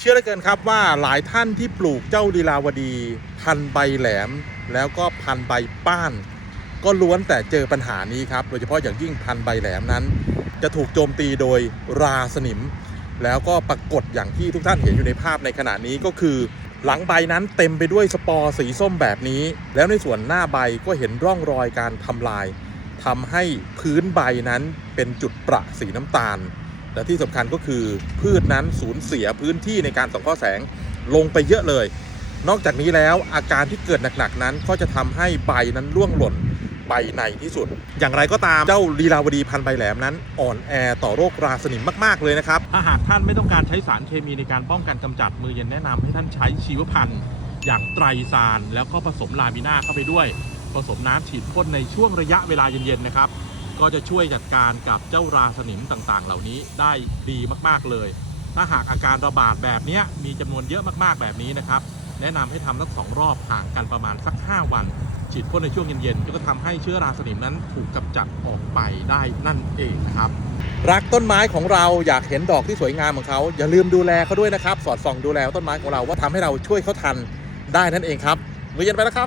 เชื่อเหลือเกินครับว่าหลายท่านที่ปลูกเจ้าลีลาวดี พันใบแหลม แล้วก็พันใบป้าน ก็ล้วนแต่เจอปัญหานี้ครับ โดยเฉพาะอย่างยิ่งพันใบแหลมนั้น จะถูกโจมตีโดยราสนิม แล้วก็ปรากฏอย่างที่ทุกท่านเห็นอยู่ในภาพในขณะนี้ก็คือ หลังใบนั้นเต็มไปด้วยสปอร์สีส้มแบบนี้ แล้วในส่วนหน้าใบก็เห็นร่องรอยการทำลายทำให้พื้นใบนั้นเป็นจุดประสีน้ำตาล และที่สำคัญก็คือพืชนั้นสูญเสียพื้นที่ในการสังเคราแสงลงไปเยอะเลย นอกจากนี้แล้วอาการที่เกิดหนักๆนั้น ก็จะทำให้ใบนั้นร่วงหล่นใบในที่สุด อย่างไรก็ตามเจ้าลีลาวดีพันใบแหลมนั้น อ่อนแอต่อโรคราสนิมมากๆเลยนะครับถ้าหากท่านไม่ต้องการใช้สารเคมีในการป้องกันกำจัดมือเย็นแนะนำให้ท่านใช้ชีวพันธุ์อย่างไตรซานแล้วก็ผสมลามิน่าเข้าไปด้วย ผสมน้ำฉีดพ่นในช่วงระยะเวลาเย็นๆนะครับ ก็จะช่วยจัดการกับเจ้าราสนิมต่างๆ เหล่านี้ได้ดีมากๆเลย ถ้าหากอาการระบาดแบบนี้มีจำนวนเยอะมากๆแบบนี้นะครับ แนะนำให้ทำสักสองรอบห่างกันประมาณสัก 5 วัน ฉีดพ่นในช่วงเย็นๆก็จะทำให้เชื้อราสนิมนั้นถูกกำจัดออกไปได้นั่นเองนะครับรักต้นไม้ของเราอยากเห็นดอกที่สวยงามของเขาอย่าลืมดูแลเขาด้วยนะครับ สอดส่องดูแลต้นไม้ของเราว่าทำให้เราช่วยเขาทันได้นั่นเองครับมือเย็นไปแล้วครับ